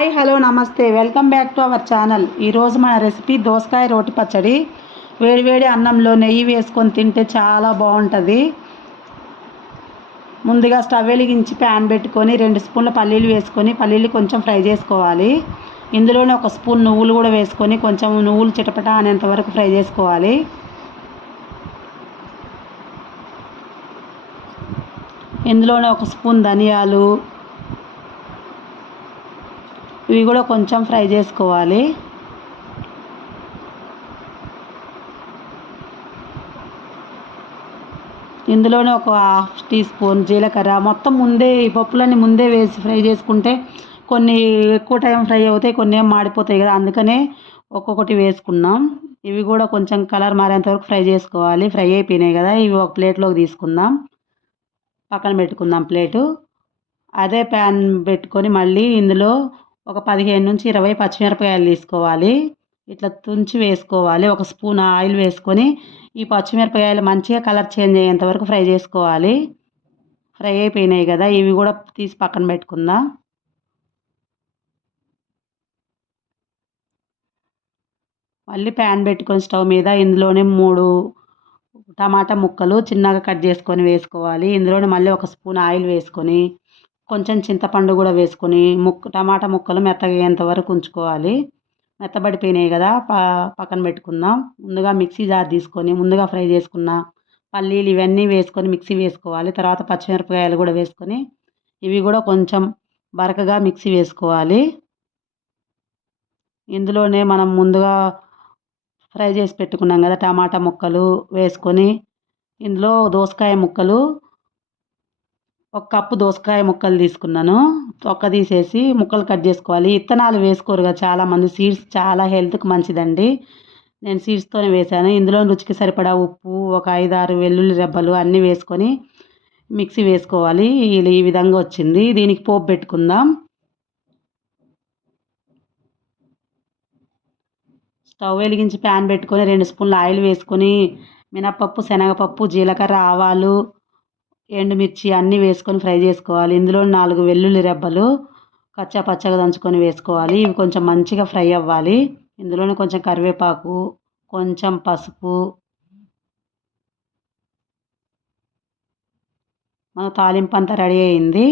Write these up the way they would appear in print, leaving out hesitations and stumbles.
Hi hello నమస్తే welcome back to our channel. ఈరోజు మన రెసిపీ దోసకాయ రోటి పచ్చడి. వేడివేడి అన్నంలో నెయ్యి వేసుకొని తింటే చాలా బాగుంటుంది. ముందుగా స్టవ్ వెలిగించి ప్యాన్ పెట్టుకొని 2 స్పూన్ల పల్లీలు వేసుకొని పల్లీలు కొంచెం ఫ్రై చేసుకోవాలి. ఇందులోనే 1 స్పూన్ నువ్వులు కూడా వేసుకొని కొంచెం నువ్వులు చిటపట అనేంత వరకు ఫ్రై చేసుకోవాలి. ఇందులోనే 1 స్పూన్ ధనియాలు, ఇవి కూడా కొంచెం ఫ్రై చేసుకోవాలి. ఇందులోనే 1/2 టీ స్పూన్ జీలకర్ర. మొత్తం ముందే ఈ పప్పులన్నీ ముందే వేసి ఫ్రై చేసుకుంటే కొన్ని ఎక్కువ టైం ఫ్రై అవుతాయి, కొన్ని ఏం మాడిపోతాయి కదా, అందుకనే ఒక్కొక్కటి వేసుకున్నాం. ఇవి కూడా కొంచెం కలర్ మారేంత వరకు ఫ్రై చేసుకోవాలి. ఫ్రై అయిపోయినాయి కదా, ఇవి ఒక ప్లేట్లోకి తీసుకుందాం, పక్కన పెట్టుకుందాం ప్లేటు. అదే ప్యాన్ పెట్టుకొని మళ్ళీ ఇందులో ఒక 15 నుంచి 20 పచ్చిమిరపకాయలు తీసుకోవాలి. ఇట్లా తుంచి వేసుకోవాలి. 1 స్పూన్ ఆయిల్ వేసుకొని ఈ పచ్చిమిరపకాయలు మంచిగా కలర్ చేంజ్ అయ్యేంత వరకు ఫ్రై చేసుకోవాలి. ఫ్రై అయిపోయినాయి కదా, ఇవి కూడా తీసి పక్కన పెట్టుకుందాం. మళ్ళీ ప్యాన్ పెట్టుకొని స్టవ్ మీద ఇందులోనే 3 టమాటా ముక్కలు చిన్నగా కట్ చేసుకొని వేసుకోవాలి. ఇందులోనే మళ్ళీ 1 స్పూన్ ఆయిల్ వేసుకొని కొంచెం చింతపండు కూడా వేసుకొని టమాటా ముక్కలు మెత్తగా అయ్యేంత వరకు ఉంచుకోవాలి. మెత్తబడిపోయినాయి కదా, పక్కన పెట్టుకుందాం. ముందుగా మిక్సీ జార్ తీసుకొని ముందుగా ఫ్రై చేసుకున్న పల్లీలు ఇవన్నీ వేసుకొని మిక్సీ వేసుకోవాలి. తర్వాత పచ్చిమిరపకాయలు కూడా వేసుకొని ఇవి కూడా కొంచెం బరకగా మిక్సీ వేసుకోవాలి. ఇందులోనే మనం ముందుగా ఫ్రై చేసి పెట్టుకున్నాం కదా టమాటా ముక్కలు వేసుకొని ఇందులో దోసకాయ ముక్కలు 1 కప్పు దోసకాయ ముక్కలు తీసుకున్నాను. తొక్క తీసేసి ముక్కలు కట్ చేసుకోవాలి. ఇత్తనాలు వేసుకోరు కదా చాలామంది, సీడ్స్ చాలా హెల్త్కి మంచిదండి. నేను సీడ్స్తోనే వేసాను. ఇందులో రుచికి సరిపడా ఉప్పు, ఒక 5-6 వెల్లుల్లి రెబ్బలు అన్నీ వేసుకొని మిక్సీ వేసుకోవాలి. ఈ విధంగా వచ్చింది. దీనికి పోపు పెట్టుకుందాం. స్టవ్ వెలిగించి ప్యాన్ పెట్టుకొని 2 స్పూన్ల ఆయిల్ వేసుకొని మినపప్పు, శనగపప్పు, జీలకర్ర, ఆవాలు, ఎండుమిర్చి అన్నీ వేసుకొని ఫ్రై చేసుకోవాలి. ఇందులో 4 వెల్లుల్లి రెబ్బలు కచ్చా పచ్చగా దంచుకొని వేసుకోవాలి. ఇవి కొంచెం మంచిగా ఫ్రై అవ్వాలి. ఇందులోనే కొంచెం కరివేపాకు, కొంచెం పసుపు, మన తాలింపు అంతా రెడీ అయింది.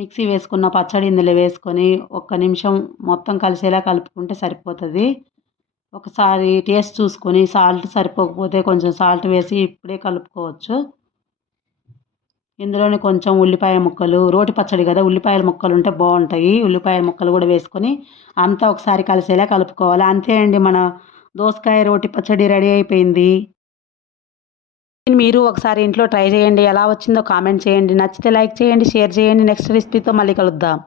మిక్సీ వేసుకున్న పచ్చడి ఇందులో వేసుకొని 1 నిమిషం మొత్తం కలిసేలా కలుపుకుంటే సరిపోతుంది. ఒకసారి టేస్ట్ చూసుకొని సాల్ట్ సరిపోకపోతే కొంచెం సాల్ట్ వేసి ఇప్పుడే కలుపుకోవచ్చు. ఇందులోనే కొంచెం ఉల్లిపాయ ముక్కలు, రోటి పచ్చడి కదా ఉల్లిపాయల ముక్కలు ఉంటే బాగుంటాయి. ఉల్లిపాయ ముక్కలు కూడా వేసుకొని అంతా ఒకసారి కలిసేలా కలుపుకోవాలి. అంతే అండి, మన దోసకాయ రోటి పచ్చడి రెడీ అయిపోయింది. మీరు ఒకసారి ఇంట్లో ట్రై చేయండి. ఎలా వచ్చిందో కామెంట్ చేయండి. నచ్చితే లైక్ చేయండి, షేర్ చేయండి. నెక్స్ట్ రెసిపీతో మళ్ళీ కలుద్దాం.